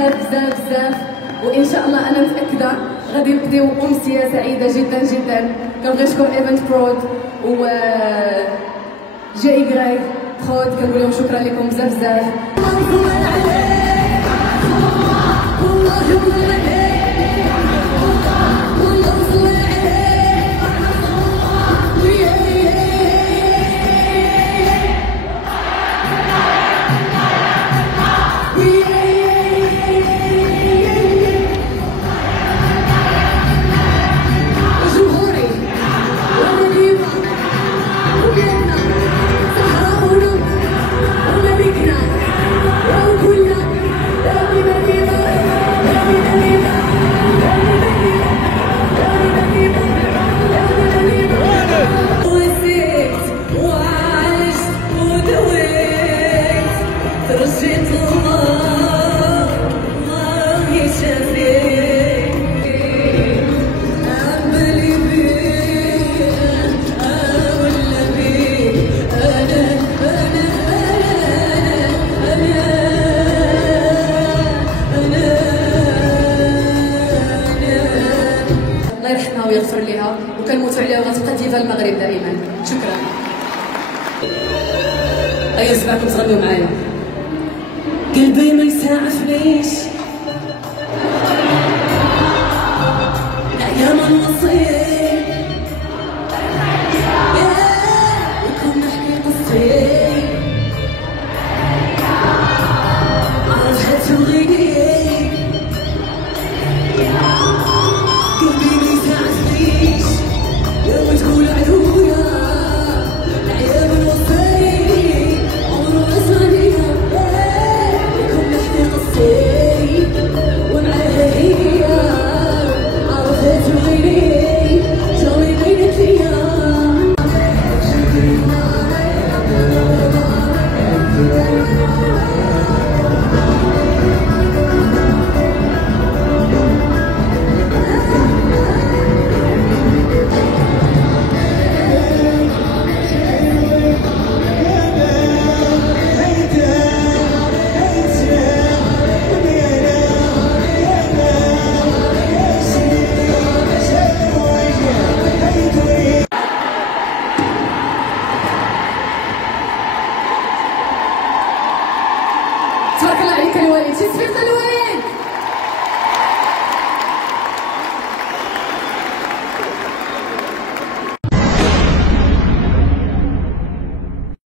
بزاف بزاف بزاف، وان شاء الله انا متاكده غادي نقضيو امسيه سعيده جدا جدا. كنبغي نشكر ايفنت برود و جي إيكغيك برود، كنقول لهم شكرا لكم بزاف بزاف. ويغفر لها، وكنموت عليها وغتبقى ديفا المغرب دائما. شكرا. ايا سبعكم تغنوا معايا. قلبي ما يسعفنيش ايام الوصيل، وكون نحكي قصتي عرفت تبغيني. وتقول علويا العياب الوصي عمره ما سمعنا، لكم نحكي قصتي ومعاها هي عرفت تبغيني جاوي بينك ليا. تبارك الله عليك الوالد، شي سفيرة الوالد.